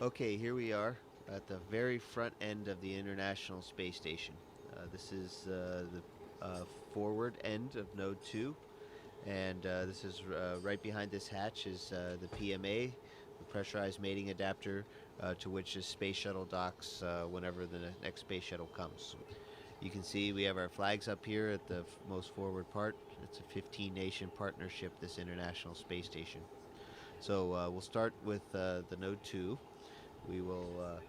Okay, here we are at the very front end of the International Space Station. This is the forward end of Node 2, and this is right behind this hatch is the PMA, the pressurized mating adapter, to which the space shuttle docks whenever the next space shuttle comes. You can see we have our flags up here at the most forward part. It's a 15 nation partnership, this International Space Station. So we'll start with the Node 2. We will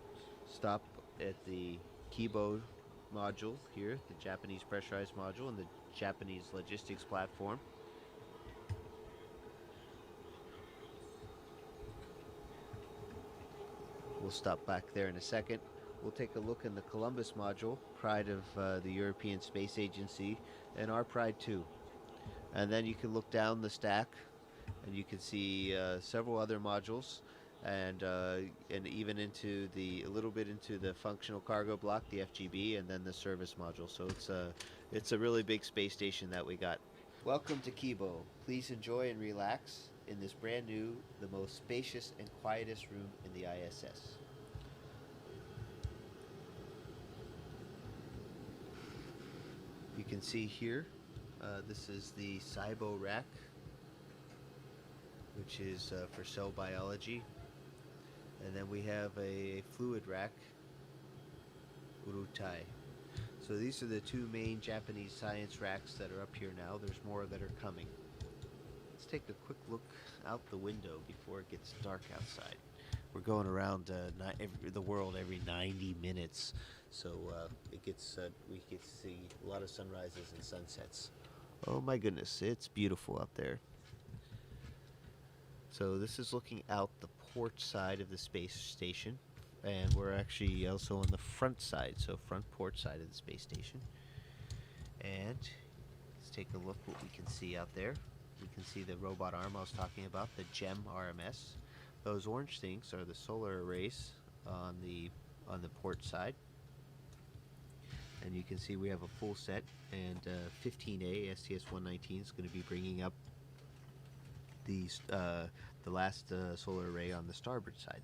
stop at the Kibo module here, the Japanese pressurized module, and the Japanese logistics platform. We'll stop back there in a second. We'll take a look in the Columbus module, pride of the European Space Agency, and our pride too. And then you can look down the stack, and you can see several other modules, and even into the a little bit into the functional cargo block, the FGB, and then the service module. So it's a really big space station that we got. Welcome to Kibo. Please enjoy and relax in this brand new, the most spacious and quietest room in the ISS. You can see here, this is the SIBO rack, which is for cell biology. And then we have a fluid rack, Urutai. So these are the two main Japanese science racks that are up here now. There's more that are coming. Let's take a quick look out the window before it gets dark outside. We're going around the world every 90 minutes, so we get to see a lot of sunrises and sunsets. Oh my goodness, it's beautiful out there. So this is looking out the port side of the space station, and we're actually also on the front side, so front port side of the space station. And let's take a look what we can see out there. We can see the robot arm I was talking about, the GEM RMS. Those orange things are the solar arrays on the port side. And you can see we have a full set, and 15A STS-119 is going to be bringing up the last solar array on the starboard side.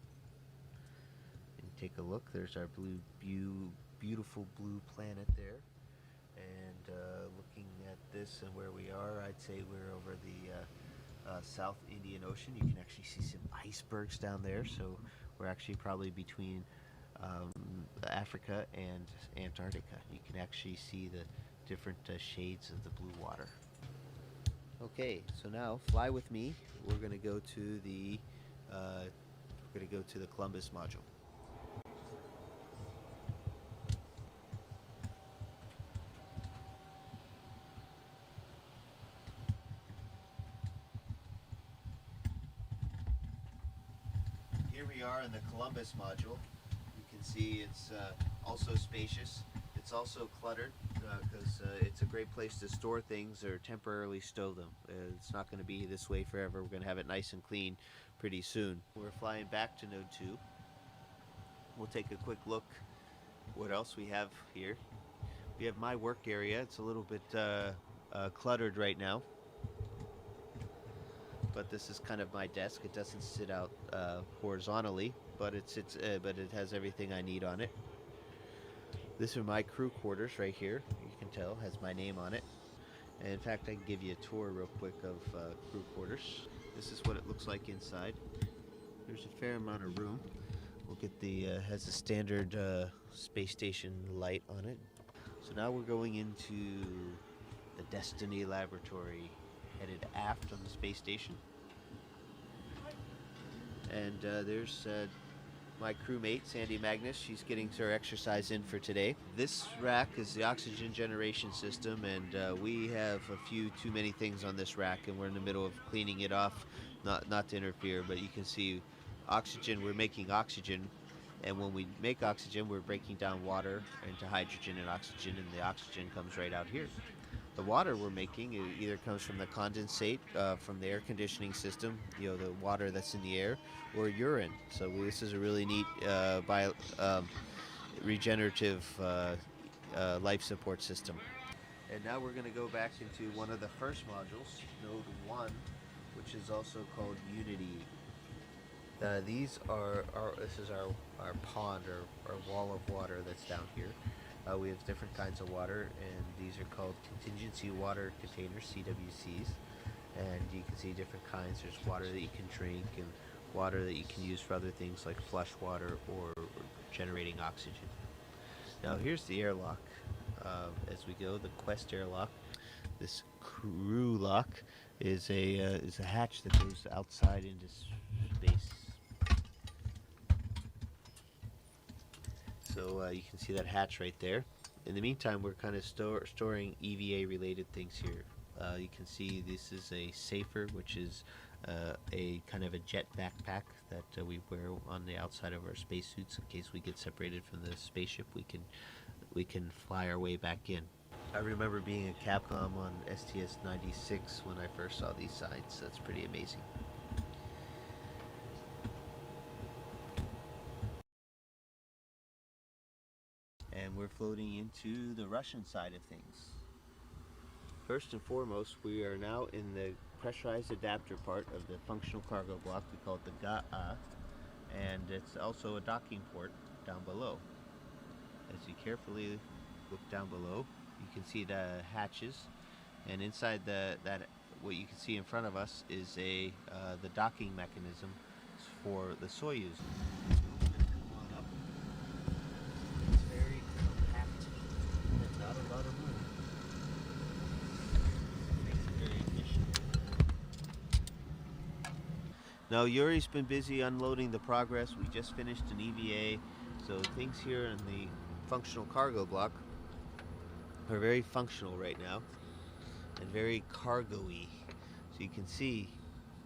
And take a look. There's our beautiful blue planet there. And looking at this and where we are, I'd say we're over the South Indian Ocean. You can actually see some icebergs down there. So we're actually probably between Africa and Antarctica. You can actually see the different shades of the blue water. Okay, so now fly with me. We're going to go to the Columbus module. Here we are in the Columbus module. You can see it's also spacious. It's also cluttered because it's a great place to store things or temporarily stow them. It's not going to be this way forever. We're going to have it nice and clean pretty soon. We're flying back to Node 2. We'll take a quick look what else we have here. We have my work area. It's a little bit cluttered right now, but this is kind of my desk. It doesn't sit out horizontally, but but it has everything I need on it. This are my crew quarters right here. You can tell has my name on it. And in fact, I can give you a tour real quick of crew quarters. This is what it looks like inside. There's a fair amount of room. We'll get the has a standard space station light on it. So now we're going into the Destiny laboratory, headed aft on the space station. And there's my crewmate, Sandy Magnus. She's getting her exercise in for today. This rack is the oxygen generation system, and we have a few too many things on this rack, and we're in the middle of cleaning it off, not to interfere, but you can see oxygen, we're making oxygen, and when we make oxygen, we're breaking down water into hydrogen and oxygen, and the oxygen comes right out here. The water we're making either comes from the condensate from the air conditioning system, the water that's in the air, or urine. So this is a really neat regenerative life support system. And now we're going to go back into one of the first modules, Node 1, which is also called Unity. These are this is our pond or wall of water that's down here. We have different kinds of water, and these are called contingency water containers, CWCs. And you can see different kinds. There's water that you can drink, and water that you can use for other things like flush water or generating oxygen. Now here's the airlock. As we go, the Quest airlock. This crew lock is a hatch that goes outside into space. So you can see that hatch right there. In the meantime, we're kind of storing EVA related things here. You can see this is a safer, which is a kind of a jet backpack that we wear on the outside of our spacesuits in case we get separated from the spaceship. We can fly our way back in. I remember being a Capcom on STS 96 when I first saw these signs. That's pretty amazing. And we're floating into the Russian side of things. First and foremost, we are now in the pressurized adapter part of the functional cargo block. We call it the GA, and it's also a docking port down below. As you carefully look down below, you can see the hatches, and inside that what you can see in front of us is the docking mechanism for the Soyuz. Come on up. It's very compact and not a lot of room. Makes it very efficient. Now Yuri's been busy unloading the Progress. We just finished an EVA, so things here in the functional cargo block are very functional right now and very cargo-y. So you can see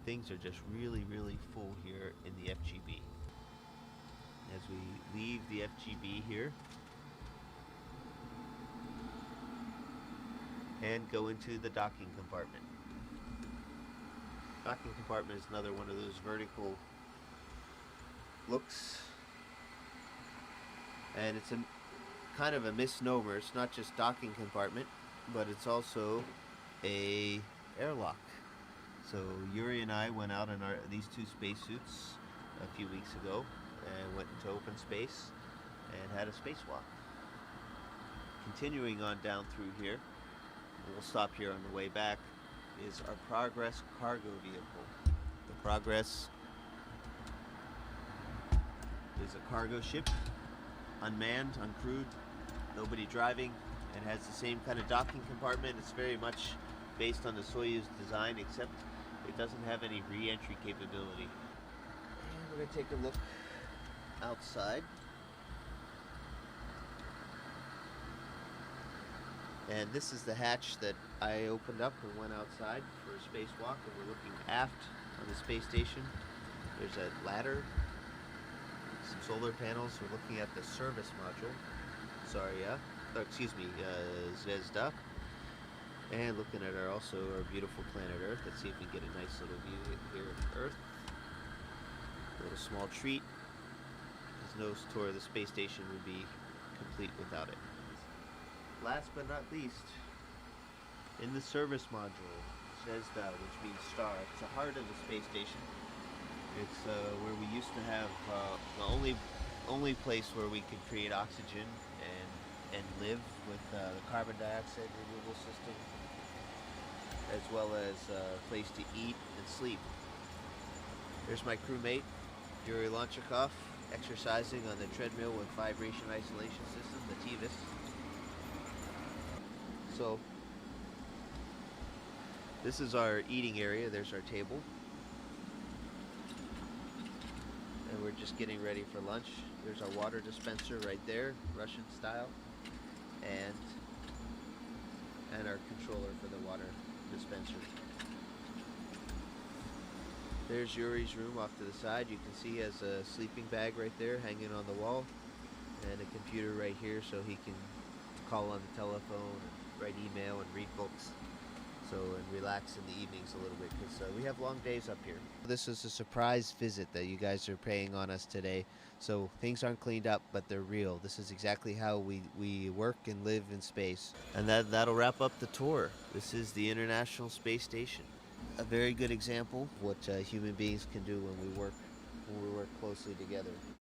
things are just really, really full here in the FGB. As we leave the FGB here and go into the docking compartment. Docking compartment is another one of those vertical looks, and it's a kind of a misnomer. It's not just docking compartment, but it's also a airlock. So Yuri and I went out in these two spacesuits a few weeks ago and went into open space and had a spacewalk. Continuing on down through here, we'll stop here on the way back, is our Progress cargo vehicle. The Progress is a cargo ship, unmanned, uncrewed, nobody driving, and has the same kind of docking compartment. It's very much based on the Soyuz design, except it doesn't have any re-entry capability. And we're going to take a look outside. And this is the hatch that I opened up and went outside for a spacewalk, and we're looking aft on the space station. There's a ladder, some solar panels. We're looking at the service module, Zvezda, and looking at our beautiful planet Earth. Let's see if we can get a nice little view here of Earth. A little small treat. There's no tour of the space station would be complete without it. Last but not least, in the service module, Zvezda, which means star. It's the heart of the space station. It's where we used to have the only place where we could create oxygen and live with the carbon dioxide removal system, as well as a place to eat and sleep. There's my crewmate, Yuri Lonchakov, exercising on the treadmill with vibration isolation system, the TVIS. So this is our eating area. There's our table. And we're just getting ready for lunch. There's our water dispenser right there, Russian style. And our controller for the water dispenser. There's Yuri's room off to the side. You can see he has a sleeping bag right there hanging on the wall, and a computer right here so he can call on the telephone, and write email, and read books. And relax in the evenings a little bit, because we have long days up here. This is a surprise visit that you guys are paying on us today. So things aren't cleaned up, but they're real. This is exactly how we work and live in space. And that'll wrap up the tour. This is the International Space Station. A very good example of what human beings can do when we work closely together.